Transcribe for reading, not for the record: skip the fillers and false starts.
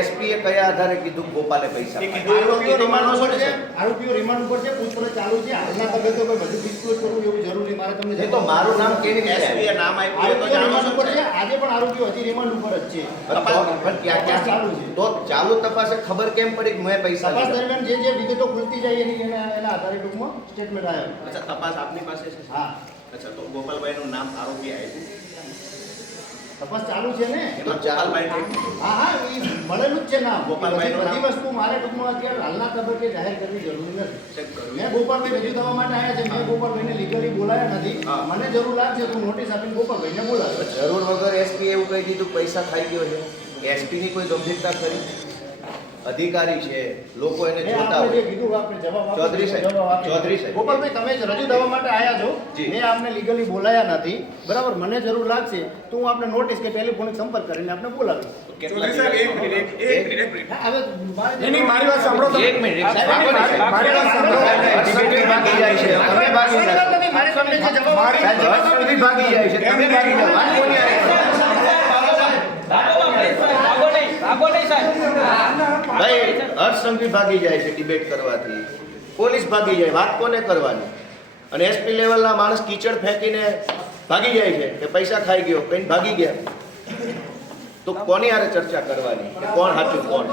SP એ કયા આધારે કીધું ગોપાલે પૈસા આરોપીઓ રિમાન્ડ ઉપર છે, પૂછપરછ ચાલુ છે. હાલના તબક્કે કોઈ બધું ડિસ્ક્લોઝ કરવું એવું જરૂરી મારે તમને એ તો મારું નામ કેવી રીતે એસપી એ નામ આપ્યું તો જાણો છો ઉપર છે. આજે પણ આરોપીઓ હજી રિમાન્ડ ઉપર જ છે. પણ ક્યાં ચાલુ છે? તો ચાલુ તપાસે ખબર કેમ પડી કે મેં પૈસા તપાસ લીધા? દરમિયાન જે વિગતો ખુલતી જાય એના આધારે ટૂંકમાં સ્ટેટમેન્ટ આવ્યો. અચ્છા, તપાસ આપની પાસે છે? હા, અચ્છા, તો ગોપાલભાઈનું નામ આરોપી આવ્યું? તપાસ ચાલુ છે ને. એમાં ગોપાલભાઈ હા હા, એ મળેલું જ છે નામ. ગોપાલભાઈનું બધી નામ? વસ્તુ મારે ટૂંકમાં અત્યારે હાલના તબક્કે જાહેર કરવી જરૂરી નથી. ચેક કર્યું. મેં ગોપાલભાઈ રજૂ થવા માટે આવ્યા છે. મેં ગોપાલભાઈને લીગલી બોલાયા નથી. હા. મને જરૂર લાગશે તો નોટિસ આપીને ગોપાલભાઈને બોલાવ્યો. જરૂર વગર એસપી એવું કહી દીધું પૈસા ખાઈ ગયો છે. એસપી ની કોઈ ગંભીરતા ખરી? અધિકારી છે, લોકો એને મેં જોતા આપને જે હોય. કીધું આપણે જવાબ આપ્યો. ચૌધરી સાહેબ, જવાબ આપ્યો. ચૌધરી સાહેબ. ગોપાલભાઈ, તમે જ રજૂ થવા માટે આવ્યા છો. જી. મેં આપને લીગલી બોલાયા નથી. બરાબર, મને જરૂર લાગશે તો હું આપને નોટિસ કે ટેલિફોનિક સંપર્ક કરીને આપને બોલાવીશ. કેટલા હા, હવે મારી વાત સાંભળો તમે. એક મિનિટ, સાહેબ, મારી વાત સાંભળો. હર્ષદભાઈ ભાગી જાય છે, અમે ભાગી જાય. મારી સામે જે જવાબ સાહેબ, હર્ષદભાઈ ભાગી જાય છે, તમે ભાગી જાઓ. વાત કોની આવે? ભાઈ, હર્ષસંઘવી ભાગી જાય છે ડિબેટ કરવાથી, પોલીસ ભાગી જાય, વાત કોને કરવાની? અને એસપી લેવલના માણસ કીચડ ફેંકીને ભાગી જાય છે કે પૈસા ખાઈ ગયો, કઈ ભાગી ગયા. તો કોની હારે ચર્ચા કરવાની કે કોણ સાચું કોણ?